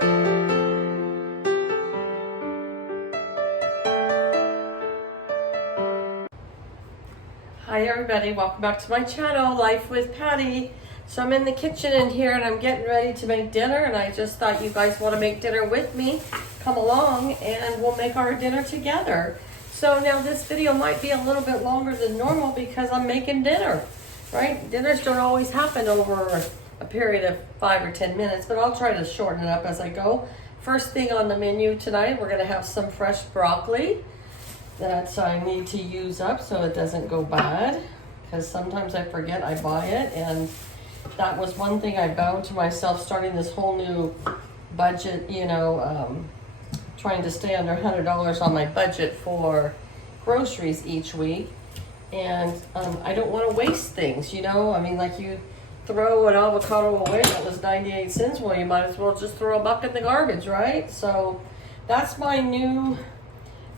Hi everybody, welcome back to my channel, Life with Patty. So I'm in the kitchen in here and I'm getting ready to make dinner, and I just thought you guys want to make dinner with me. Come along and we'll make our dinner together. So now this video might be a little bit longer than normal because I'm making dinner, right? Dinners don't always happen over a period of 5 or 10 minutes, but I'll try to shorten it up as I go. First thing on the menu tonight, we're gonna have some fresh broccoli that I need to use up so it doesn't go bad, because sometimes I forget I buy it, and that was one thing I vowed to myself starting this whole new budget, trying to stay under $100 on my budget for groceries each week. And I don't want to waste things, I mean, like, you throw an avocado away that was 98 cents, well, you might as well just throw a buck in the garbage, right? So that's my new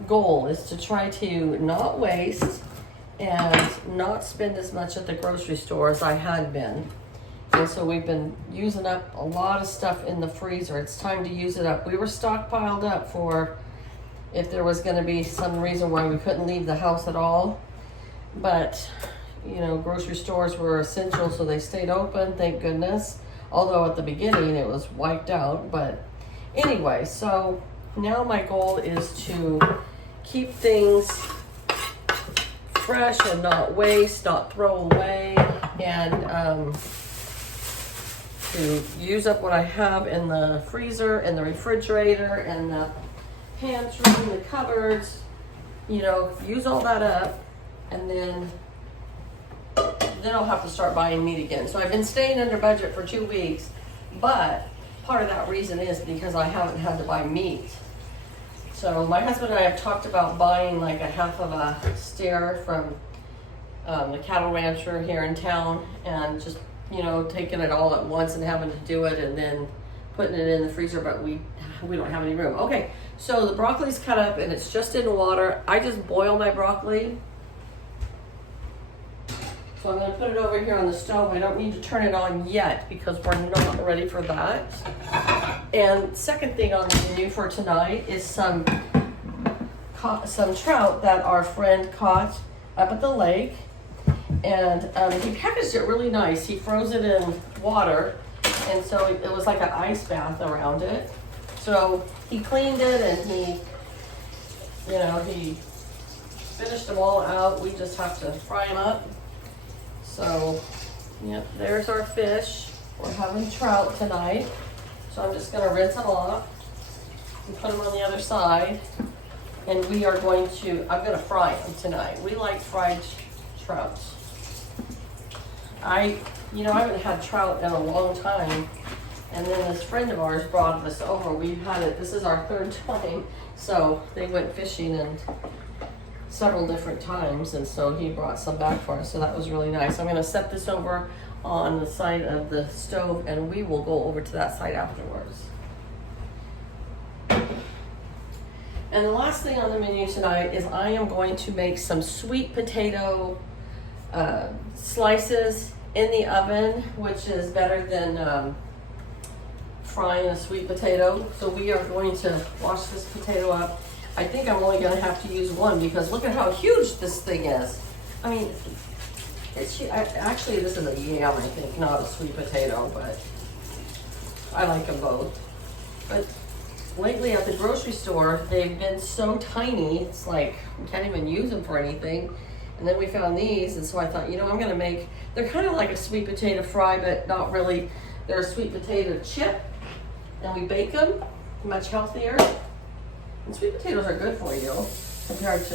goal, is to try to not waste and not spend as much at the grocery store as I had been. And so we've been using up a lot of stuff in the freezer. It's time to use it up. We were stockpiled up for if there was going to be some reason why we couldn't leave the house at all. But, grocery stores were essential, so they stayed open, thank goodness. Although at the beginning it was wiped out. But anyway, so now my goal is to keep things fresh and not waste, not throw away, and to use up what I have in the freezer and the refrigerator and the pantry and the cupboards, use all that up, and then I'll have to start buying meat again. So I've been staying under budget for 2 weeks, but part of that reason is because I haven't had to buy meat. So my husband and I have talked about buying like a half of a steer from the cattle rancher here in town, and just, taking it all at once and having to do it and then putting it in the freezer, but we don't have any room. Okay, so the broccoli's cut up and it's just in water. I just boil my broccoli. So I'm gonna put it over here on the stove. I don't need to turn it on yet because we're not ready for that. And second thing on the menu for tonight is some trout that our friend caught up at the lake. And he packaged it really nice. He froze it in water, and so it was like an ice bath around it. So he cleaned it and he finished them all out. We just have to fry them up. So, yep, there's our fish. We're having trout tonight. So I'm just gonna rinse them off and put them on the other side. And I'm gonna fry them tonight. We like fried trout. I haven't had trout in a long time. And then this friend of ours brought this over. We've had it, this is our third time. So they went fishing and several different times, and so he brought some back for us, so that was really nice. I'm going to set this over on the side of the stove, and we will go over to that side afterwards. And the last thing on the menu tonight is I am going to make some sweet potato slices in the oven, which is better than frying a sweet potato. So we are going to wash this potato up. I think I'm only going to have to use one because look at how huge this thing is. I mean, actually this is a yam, I think, not a sweet potato, but I like them both. But lately at the grocery store, they've been so tiny, it's like we can't even use them for anything. And then we found these, and so I thought, I'm going to make, they're kind of like a sweet potato fry, but not really. They're a sweet potato chip, and we bake them, much healthier. And sweet potatoes are good for you compared to,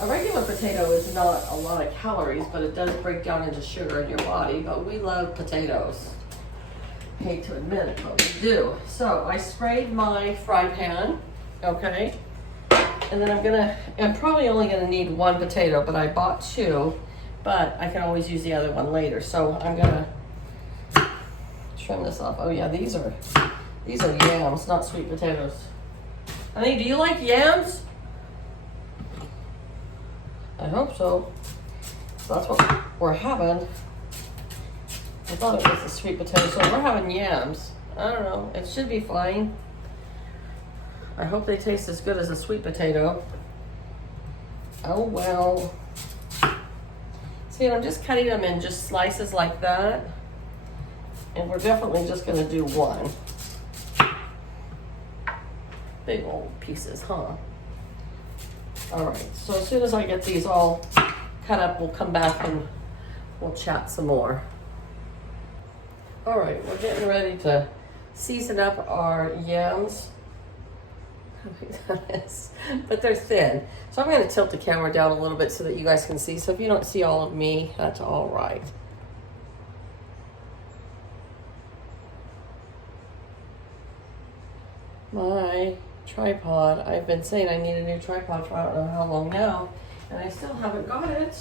a regular potato is not a lot of calories, but it does break down into sugar in your body. But we love potatoes. Hate to admit it, but we do. So I sprayed my fry pan, okay? And then I'm probably only gonna need one potato, but I bought 2, but I can always use the other one later. So I'm gonna trim this off. Oh yeah, these are yams, not sweet potatoes. Honey, do you like yams? I hope so. That's what we're having. I thought it was a sweet potato, so we're having yams. I don't know. It should be fine. I hope they taste as good as a sweet potato. Oh well. See, and I'm just cutting them in just slices like that. And we're definitely just gonna do one. Big old pieces, huh? All right, so as soon as I get these all cut up, we'll come back and we'll chat some more. All right, we're getting ready to season up our yams. But they're thin. So I'm going to tilt the camera down a little bit so that you guys can see. So if you don't see all of me, that's all right. My tripod. I've been saying I need a new tripod for I don't know how long now, and I still haven't got it.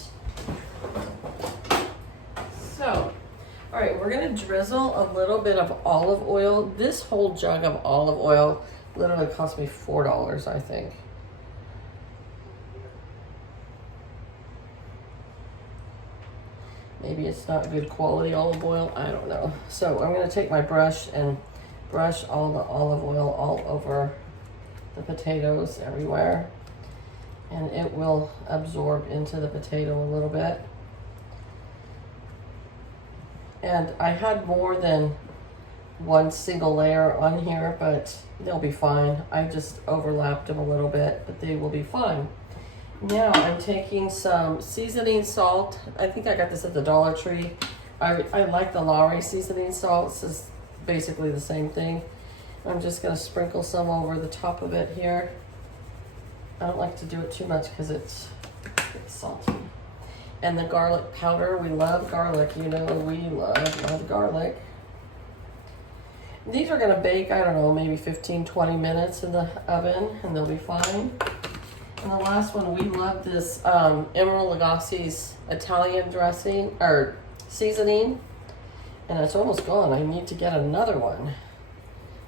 So, all right, we're going to drizzle a little bit of olive oil. This whole jug of olive oil literally cost me $4, I think. Maybe it's not good quality olive oil, I don't know. So I'm gonna take my brush and brush all the olive oil all over the potatoes everywhere. And it will absorb into the potato a little bit. And I had more than one single layer on here, but they'll be fine. I just overlapped them a little bit, but they will be fine. Now I'm taking some seasoning salt. I think I got this at the Dollar Tree. I like the Lawry seasoning salt. This is basically the same thing. I'm just gonna sprinkle some over the top of it here. I don't like to do it too much because it's salty. And the garlic powder, we love garlic, you know, we love garlic. These are gonna bake, I don't know, maybe 15, 20 minutes in the oven, and they'll be fine. And the last one, we love this Emeril Lagasse's Italian dressing, or seasoning, and it's almost gone. I need to get another one.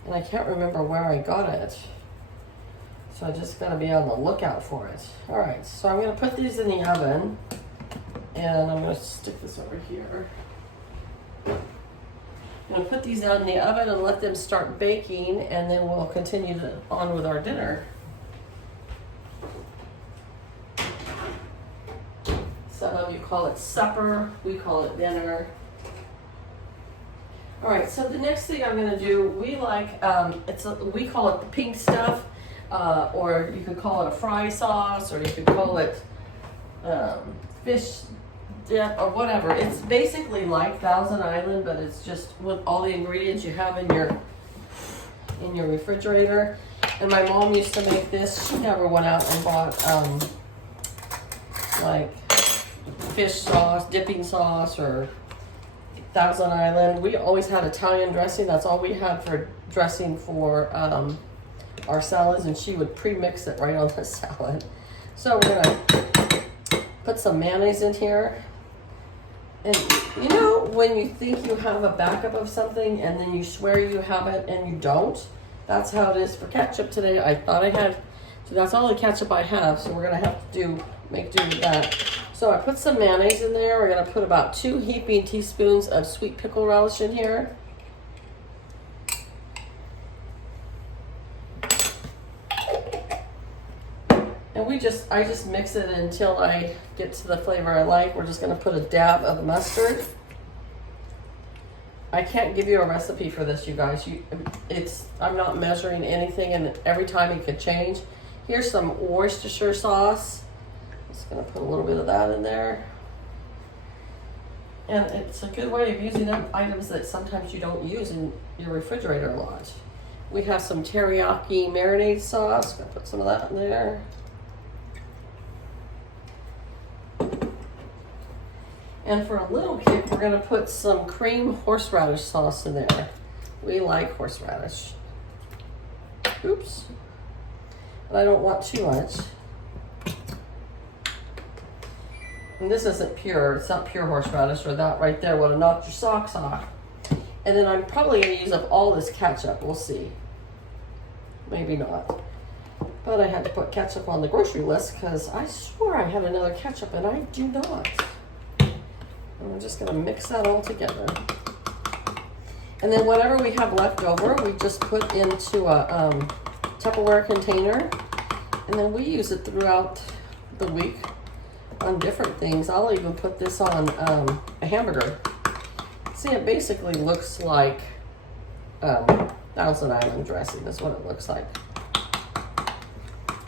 And I can't remember where I got it. So I just gotta be on the lookout for it. All right, so I'm gonna put these in the oven, and I'm gonna stick this over here. I'm gonna put these out in the oven and let them start baking, and then we'll continue on with our dinner. Some of you call it supper, we call it dinner. All right, so the next thing I'm gonna do, we like, we call it the pink stuff, or you could call it a fry sauce, or you could call it fish dip, or whatever. It's basically like Thousand Island, but it's just with all the ingredients you have in your refrigerator. And my mom used to make this. She never went out and bought like fish sauce, dipping sauce, or Thousand Island. We always had Italian dressing. That's all we had for dressing for our salads, and she would pre-mix it right on the salad. So we're gonna put some mayonnaise in here. And you know when you think you have a backup of something and then you swear you have it and you don't? That's how it is for ketchup today. I thought I had, so that's all the ketchup I have, so we're gonna have to make do with that. So I put some mayonnaise in there. We're gonna put about 2 heaping teaspoons of sweet pickle relish in here. And I just mix it until I get to the flavor I like. We're just gonna put a dab of mustard. I can't give you a recipe for this, you guys. I'm not measuring anything, and every time it could change. Here's some Worcestershire sauce. Just gonna put a little bit of that in there. And it's a good way of using up items that sometimes you don't use in your refrigerator a lot. We have some teriyaki marinade sauce. Gonna put some of that in there. And for a little kick, we're gonna put some cream horseradish sauce in there. We like horseradish. Oops. But I don't want too much. And this isn't pure, it's not pure horseradish, or that right there would have knocked your socks off. And then I'm probably gonna use up all this ketchup, we'll see. Maybe not. But I had to put ketchup on the grocery list because I swore I had another ketchup and I do not. And we're just gonna mix that all together. And then whatever we have left over, we just put into a Tupperware container. And then we use it throughout the week on different things. I'll even put this on a hamburger. See, it basically looks like Thousand Island dressing is what it looks like.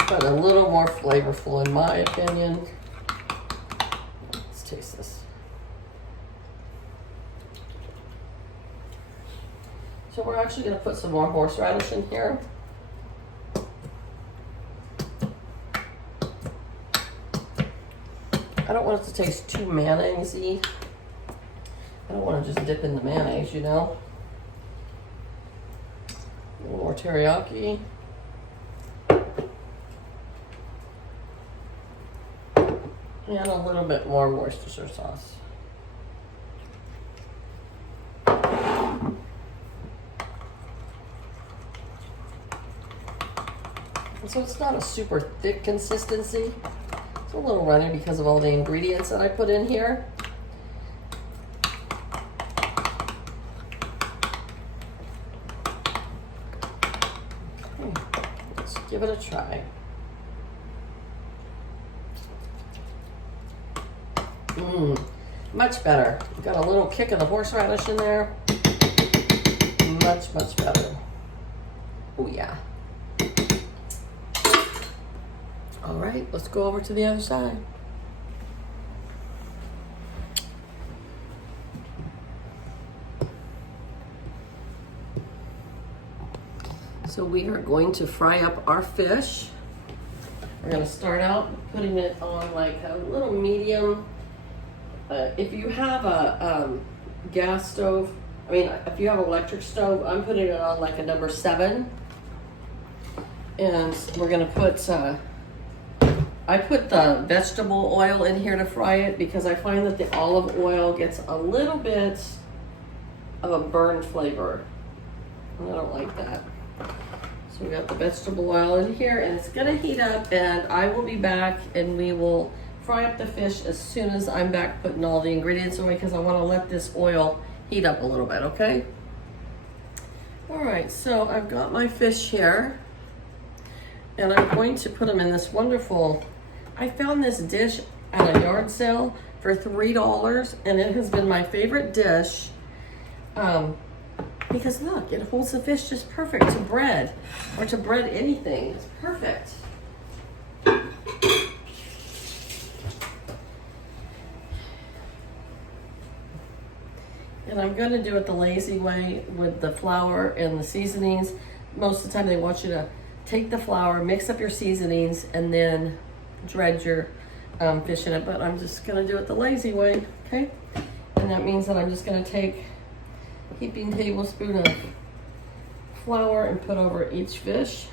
But a little more flavorful in my opinion. Let's taste this. So we're actually going to put some more horseradish in here. I don't want it to taste too mayonnaise-y. I don't want to just dip in the mayonnaise, you know. A little more teriyaki. And a little bit more Worcestershire sauce. And so it's not a super thick consistency. It's a little runny because of all the ingredients that I put in here. Let's give it a try. Much better. Got a little kick of the horseradish in there. Much, much better. Oh yeah. All right, let's go over to the other side. So we are going to fry up our fish. We're gonna start out putting it on like a little medium. If you have a gas stove, if you have an electric stove, I'm putting it on like a number 7. And we're gonna put, I put the vegetable oil in here to fry it because I find that the olive oil gets a little bit of a burned flavor. And I don't like that. So we got the vegetable oil in here and it's gonna heat up and I will be back and we will fry up the fish as soon as I'm back putting all the ingredients away because I want to let this oil heat up a little bit, okay? All right, so I've got my fish here and I'm going to put them in this wonderful, I found this dish at a yard sale for $3 and it has been my favorite dish because look, it holds the fish just perfect to bread or to bread anything. It's perfect. And I'm gonna do it the lazy way with the flour and the seasonings. Most of the time they want you to take the flour, mix up your seasonings, and then dredge your fish in it. But I'm just gonna do it the lazy way, okay? And that means that I'm just gonna take a heaping tablespoon of flour and put over each fish.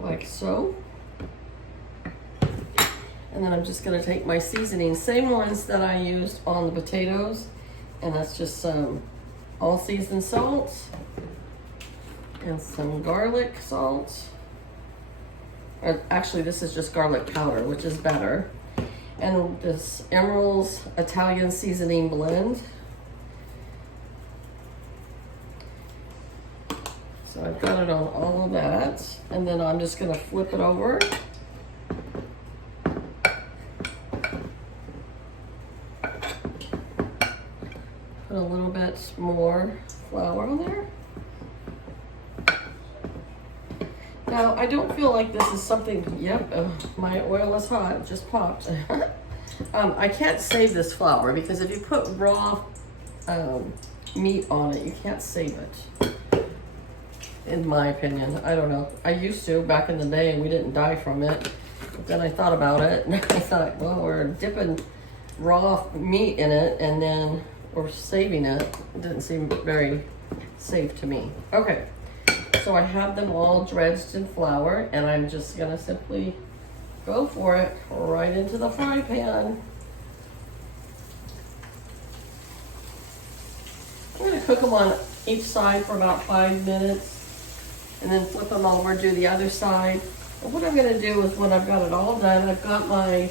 Like so. And then I'm just gonna take my seasonings, same ones that I used on the potatoes, and that's just some all seasoned salt and some garlic salt. Or actually, this is just garlic powder, which is better. And this Emeril's Italian seasoning blend. So I've got it on all of that, and then I'm just gonna flip it over. Put a little bit more flour on there. Now, I don't feel like this is something, yep, my oil is hot, it just popped. I can't save this flour because if you put raw meat on it, you can't save it. In my opinion, I don't know. I used to back in the day and we didn't die from it. But then I thought about it and I thought, well, we're dipping raw meat in it and then we're saving it. It didn't seem very safe to me. Okay, so I have them all dredged in flour and I'm just gonna simply go for it right into the fry pan. I'm gonna cook them on each side for about 5 minutes and then flip them over, do the other side. And what I'm gonna do is when I've got it all done, I've got my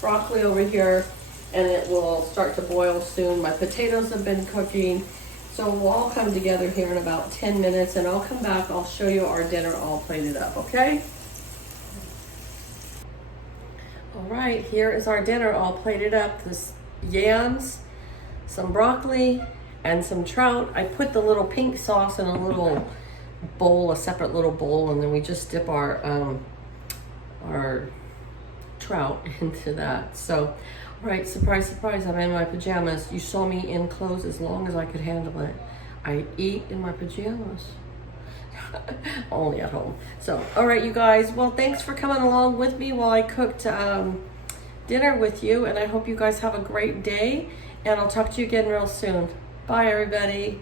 broccoli over here and it will start to boil soon. My potatoes have been cooking. So we'll all come together here in about 10 minutes, and I'll come back, I'll show you our dinner all plated up, okay? All right, here is our dinner all plated up. This yams, some broccoli, and some trout. I put the little pink sauce in a little bowl, a separate little bowl, and then we just dip our trout into that. So, all right, surprise, surprise, I'm in my pajamas. You saw me in clothes as long as I could handle it. I eat in my pajamas. Only at home. So, all right, you guys. Well, thanks for coming along with me while I cooked dinner with you, and I hope you guys have a great day, and I'll talk to you again real soon. Bye, everybody.